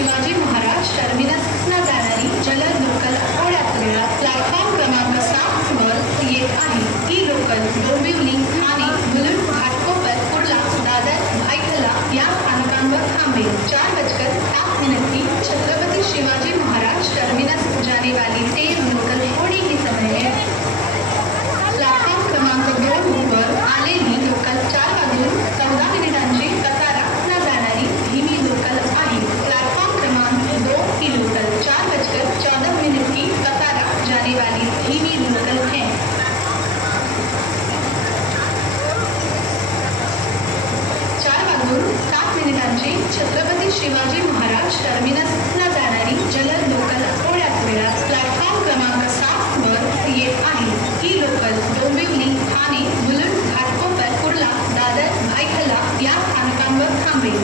शिवाजी महाराज टर्मिनसला जाणारी जलद लोकल थोड्याच वेळात प्लॅटफॉर्म क्रमांक 7 वर येत आहे। ही लोकल डोंबिवली, ठाणे, मुलुंड, घाटकोपर, कुर्ला, दादर, भायखला या स्थानकांवर थांबेल। 4:07 छत्रपति शिवाजी महाराज टर्मिनस जाने वाली तेज लोकल थोड़ी ही समय में प्लॅटफॉर्म क्रमांक 2 वर आलेली लोकल 4:14 कसारा जाणारी धीमी लोकल आहे। प्लॅटफॉर्म क्रमांक 2 की लोकल 4:14 की कसारा जाने वाली धीमी लोकल है। 4:07 छत्रपति शिवाजी महाराज टर्मिनसला जाणारी जलद लोकल थोड्याच वेळात प्लॅटफॉर्म क्रमांक 7 वर येत आहे। ही लोकल डोंबिवली, ठाणे, मुलुंड, घाटकोपर, कुर्ला, दादर, भायखला या स्थानकांवर थांबेल।